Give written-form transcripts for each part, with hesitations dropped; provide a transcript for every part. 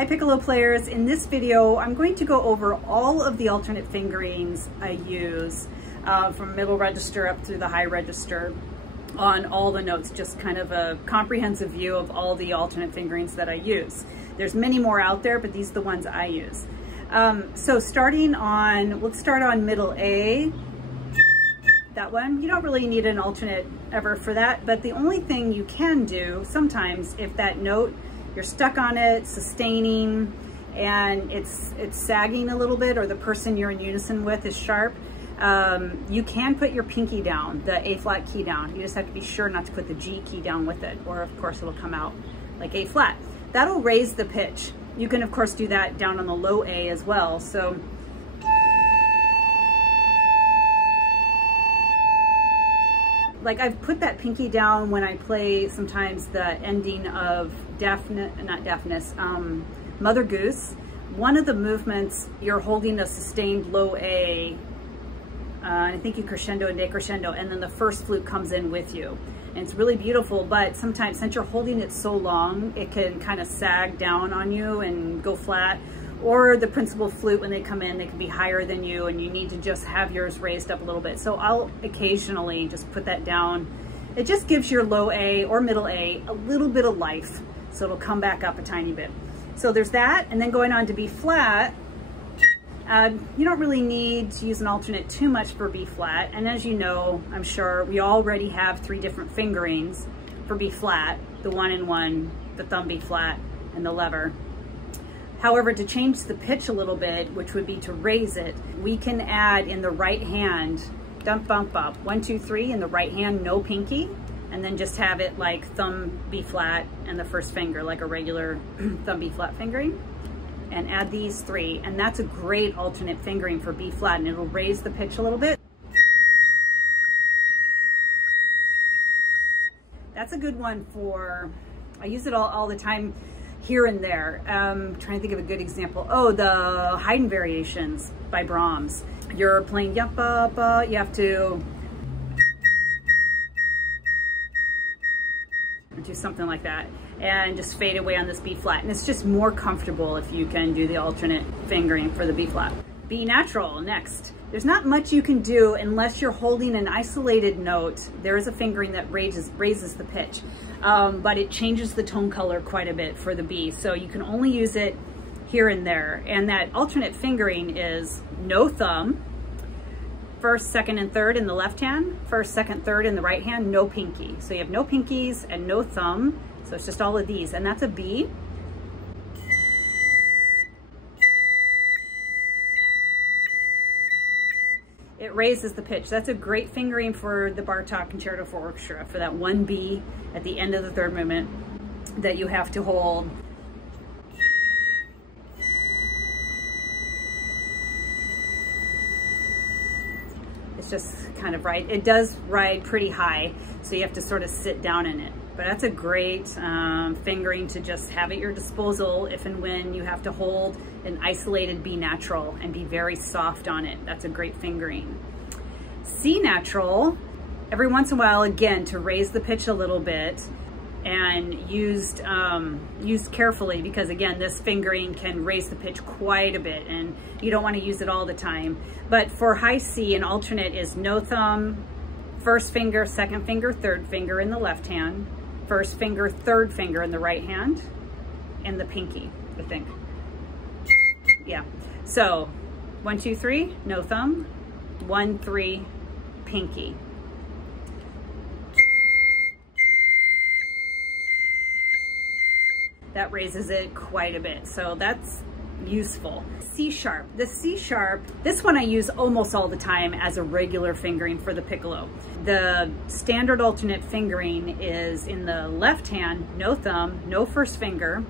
Hi Piccolo players, in this video I'm going to go over all of the alternate fingerings I use from middle register up through the high register on all the notes, just kind of a comprehensive view of all the alternate fingerings that I use. There's many more out there, but these are the ones I use. So let's start on middle A, that one. You don't really need an alternate ever for that, but the only thing you can do sometimes if that note, you're stuck on it, sustaining, and it's sagging a little bit, or the person you're in unison with is sharp, you can put your pinky down, the A flat key down. You just have to be sure not to put the G key down with it, or of course it'll come out like A flat. That'll raise the pitch. You can of course do that down on the low A as well. So like I've put that pinky down when I play sometimes the ending of Mother Goose. One of the movements, you're holding a sustained low A, I think you crescendo and decrescendo, and then the first flute comes in with you. And it's really beautiful, but sometimes since you're holding it so long, it can kind of sag down on you and go flat. Or the principal flute, when they come in, they can be higher than you and you need to just have yours raised up a little bit. So I'll occasionally just put that down. It just gives your low A or middle A a little bit of life. So it'll come back up a tiny bit. So there's that, and then going on to B flat, you don't really need to use an alternate too much for B flat. And as you know, I'm sure we already have 3 different fingerings for B flat, the 1-in-1, the thumb B flat, and the lever. However, to change the pitch a little bit, which would be to raise it, we can add in the right hand, dump, bump, up, 1, 2, 3 in the right hand, no pinky, and then just have it like thumb B flat and the first finger, like a regular thumb B flat fingering, and add these 3. And that's a great alternate fingering for B flat, and it'll raise the pitch a little bit. That's a good one for, I use it all the time, here and there. Trying to think of a good example. Oh, the Haydn variations by Brahms. You're playing yappa, you have to do something like that and just fade away on this B flat. And it's just more comfortable if you can do the alternate fingering for the B flat. B natural next. There's not much you can do unless you're holding an isolated note. There is a fingering that raises the pitch, but it changes the tone color quite a bit for the B. So you can only use it here and there. And that alternate fingering is no thumb, first, second, and third in the left hand, first, second, third in the right hand, no pinky. So you have no pinkies and no thumb. So it's just all of these, and that's a B. It raises the pitch. That's a great fingering for the Bartók Concerto for Orchestra, for that 1B at the end of the third movement that you have to hold. It's just kind of right. It does ride pretty high, so you have to sort of sit down in it. But that's a great fingering to just have at your disposal if and when you have to hold an isolated B natural and be very soft on it. That's a great fingering. C natural, every once in a while, again, to raise the pitch a little bit, and used carefully, because again, this fingering can raise the pitch quite a bit and you don't want to use it all the time. But for high C, an alternate is no thumb, first finger, second finger, third finger in the left hand, first finger, third finger in the right hand, and the pinky, I think. Yeah, so 1, 2, 3, no thumb, 1, 3, pinky. That raises it quite a bit, so that's useful. C sharp. The C sharp, this one I use almost all the time as a regular fingering for the piccolo. The standard alternate fingering is in the left hand, no thumb, no first finger,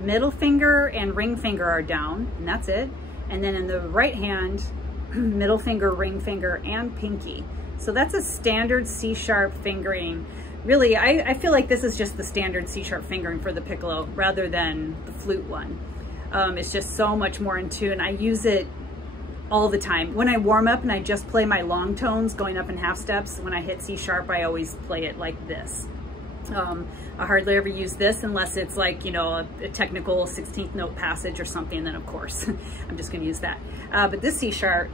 middle finger and ring finger are down, and that's it. And then in the right hand, middle finger, ring finger, and pinky. So that's a standard C sharp fingering. Really, I feel like this is just the standard C sharp fingering for the piccolo rather than the flute one. It's just so much more in tune. I use it all the time. When I warm up and I just play my long tones going up in half steps, when I hit C sharp, I always play it like this. I hardly ever use this unless it's like, you know, a technical 16th note passage or something, and then of course I'm just going to use that. But this C sharp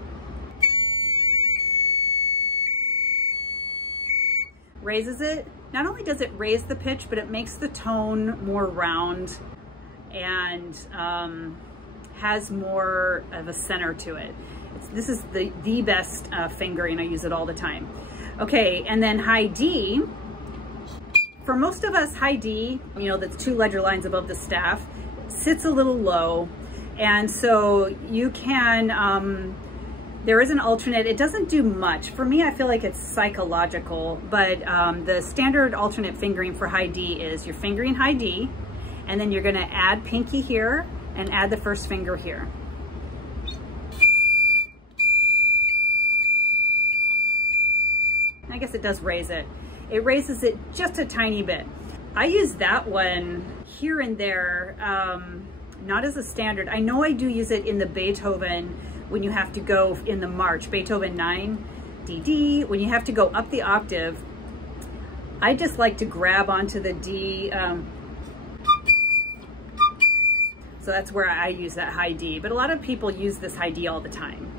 raises it. Not only does it raise the pitch, but it makes the tone more round and has more of a center to it. This is the best fingering. I use it all the time. Okay, and then high D. For most of us, high D, you know, that's 2 ledger lines above the staff, sits a little low. And so you can, there is an alternate. It doesn't do much. For me, I feel like it's psychological, but the standard alternate fingering for high D is you're fingering high D, and then you're gonna add pinky here and add the first finger here. I guess it does raise it. It raises it just a tiny bit. I use that one here and there, not as a standard. I know I do use it in the Beethoven when you have to go in the march, Beethoven 9, D, when you have to go up the octave. I just like to grab onto the D. So that's where I use that high D, but a lot of people use this high D all the time.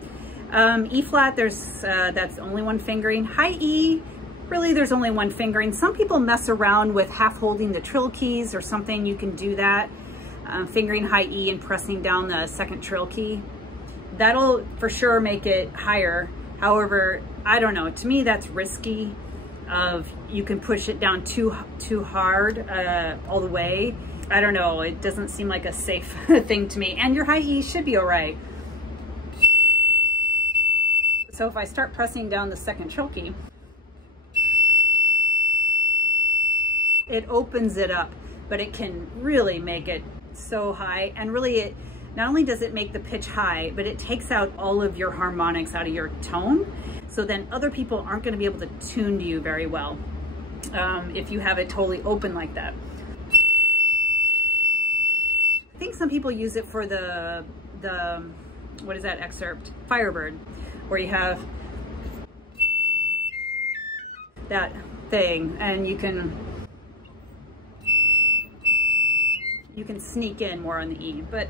E flat, that's only one fingering. High E, really there's only one fingering. Some people mess around with half holding the trill keys or something. You can do that, fingering high E and pressing down the second trill key. That'll for sure make it higher. However, I don't know, to me that's risky. You can push it down too hard all the way. I don't know, it doesn't seem like a safe thing to me. And your high E should be all right. So if I start pressing down the second trill key, it opens it up, but it can really make it so high. And really, not only does it make the pitch high, but it takes out all of your harmonics out of your tone. So then other people aren't going to be able to tune to you very well if you have it totally open like that. I think some people use it for the what is that excerpt? Firebird, where you have that thing and you can sneak in more on the E, but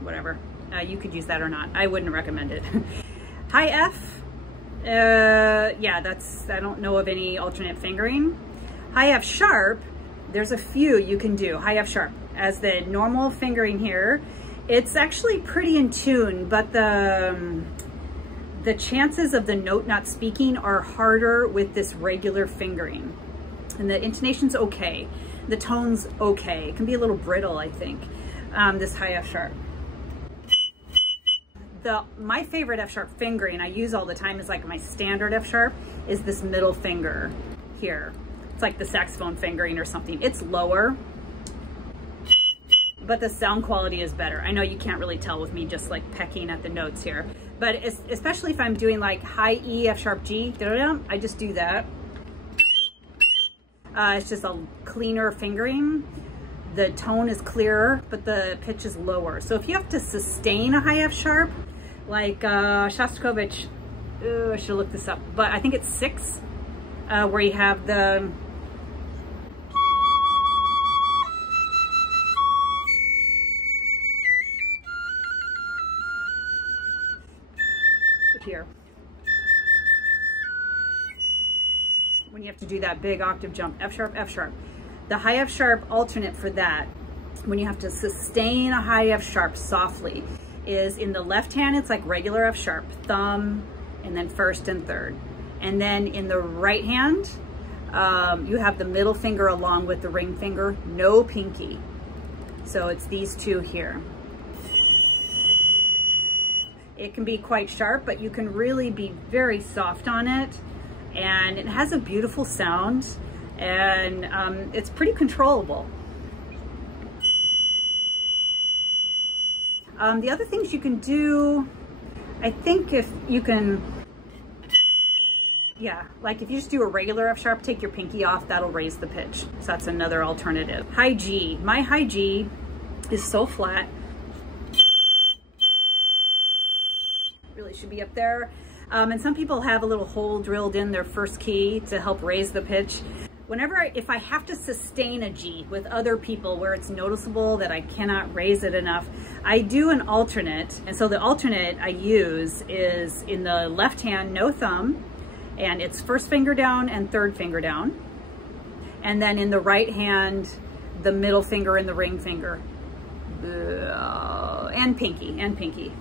whatever. You could use that or not. I wouldn't recommend it. High F, yeah, I don't know of any alternate fingering. High F sharp, there's a few you can do. High F sharp as the normal fingering here. It's actually pretty in tune, but the chances of the note not speaking are harder with this regular fingering. And the intonation's okay. The tone's okay. It can be a little brittle, I think, this high F sharp. My favorite F sharp fingering I use all the time is like my standard F sharp is this middle finger here. It's like the saxophone fingering or something. It's lower, but the sound quality is better. I know you can't really tell with me just like pecking at the notes here, but especially if I'm doing like high E, F sharp G, I just do that. It's just a cleaner fingering. The tone is clearer, but the pitch is lower. So if you have to sustain a high F sharp, like Shostakovich, I should look this up, but I think it's 6, where you have the here. When you have to do that big octave jump, F sharp, F sharp. The high F sharp alternate for that, when you have to sustain a high F sharp softly, is in the left hand, it's like regular F sharp, thumb, and then first and third. And then in the right hand, you have the middle finger along with the ring finger, no pinky. So it's these two here. It can be quite sharp, but you can really be very soft on it. And it has a beautiful sound, and it's pretty controllable. The other things you can do, I think if you can, yeah, like if you just do a regular F sharp, take your pinky off, that'll raise the pitch. So that's another alternative. High G, my high G is so flat. Really should be up there. And some people have a little hole drilled in their first key to help raise the pitch. if I have to sustain a G with other people where it's noticeable that I cannot raise it enough, I do an alternate. And so the alternate I use is in the left hand, no thumb, and it's first finger down and third finger down. And then in the right hand, the middle finger and the ring finger. And pinky, and pinky.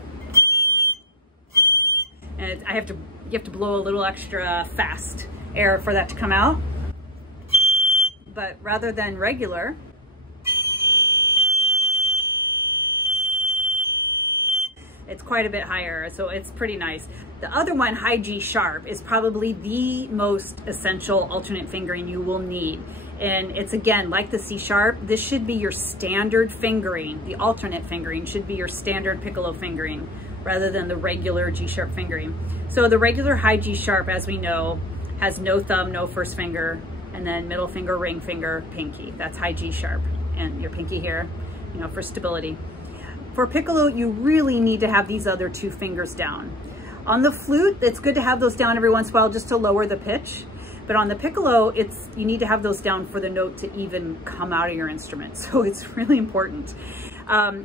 And you have to blow a little extra fast air for that to come out. But rather than regular, it's quite a bit higher, so it's pretty nice. The other one, high G sharp, is probably the most essential alternate fingering you will need. And it's, again, like the C sharp, this should be your standard fingering. The alternate fingering should be your standard piccolo fingering rather than the regular G sharp fingering. So the regular high G sharp, as we know, has no thumb, no first finger, and then middle finger, ring finger, pinky. That's high G sharp. And your pinky here, you know, for stability. For piccolo, you really need to have these other two fingers down. On the flute, it's good to have those down every once in a while just to lower the pitch. But on the piccolo, you need to have those down for the note to even come out of your instrument. So it's really important.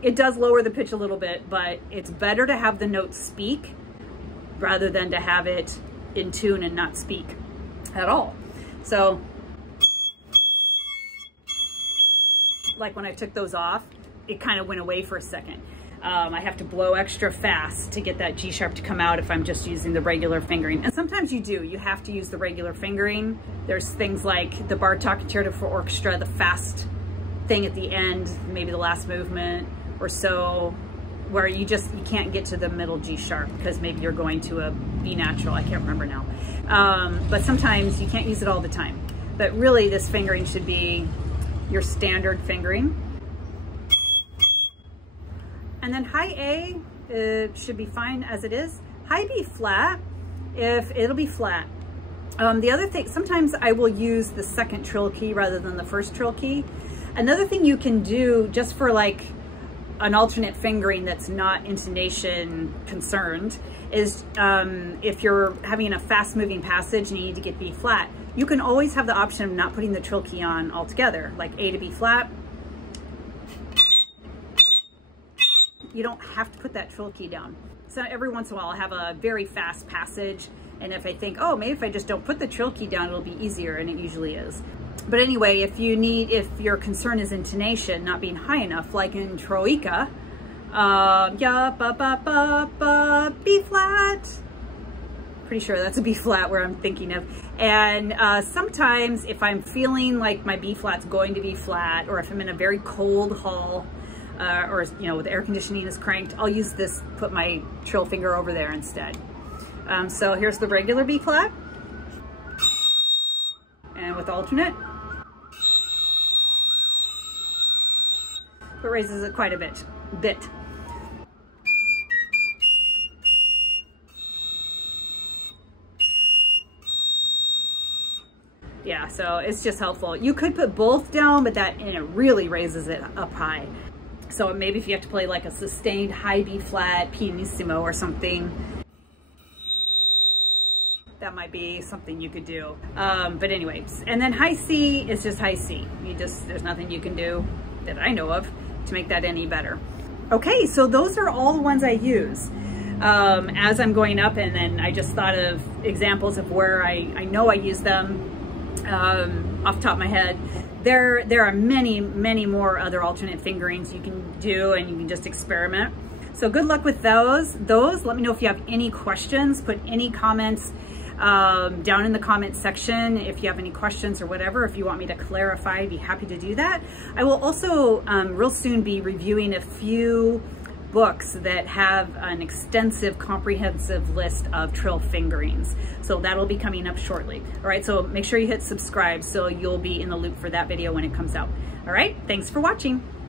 It does lower the pitch a little bit, but it's better to have the note speak rather than to have it in tune and not speak at all. So, like when I took those off, it kind of went away for a second. I have to blow extra fast to get that G sharp to come out if I'm just using the regular fingering. And sometimes you have to use the regular fingering. There's things like the Bartók Concerto for Orchestra, the fast thing at the end, maybe the last movement or so, where you can't get to the middle G sharp because maybe you're going to a B natural, I can't remember now. But sometimes you can't use it all the time. But really this fingering should be your standard fingering. And then high A should be fine as it is. High B flat, it'll be flat. The other thing, sometimes I will use the second trill key rather than the first trill key. Another thing you can do just for like an alternate fingering that's not intonation concerned is if you're having a fast moving passage and you need to get B flat, you can always have the option of not putting the trill key on altogether, like A to B flat. You don't have to put that trill key down. So every once in a while I'll have a very fast passage, and if I think, oh, maybe if I just don't put the trill key down, it'll be easier, and it usually is. But anyway, if your concern is intonation not being high enough, like in Troika, ya ba ba ba ba, B flat. Pretty sure that's a B flat where I'm thinking of. And sometimes if I'm feeling like my B flat's going to be flat, or if I'm in a very cold hall, or you know, the air conditioning is cranked, I'll use this, put my trill finger over there instead. So here's the regular B flat, and with alternate, it raises it quite a bit. Yeah, so it's just helpful. You could put both down, but it really raises it up high. So maybe if you have to play like a sustained high B flat, pianissimo or something, that might be something you could do. But anyways, and then high C is just high C. There's nothing you can do that I know of to make that any better. Okay, so those are all the ones I use as I'm going up, and then I just thought of examples of where I know I use them off the top of my head. There are many, many more other alternate fingerings you can do, and you can just experiment. So good luck with those. Let me know if you have any questions. Put any comments down in the comment section if you have any questions or whatever. If you want me to clarify, I'd be happy to do that. I will also real soon be reviewing a few books that have an extensive, comprehensive list of trill fingerings. So that'll be coming up shortly. All right, so make sure you hit subscribe so you'll be in the loop for that video when it comes out. All right, thanks for watching.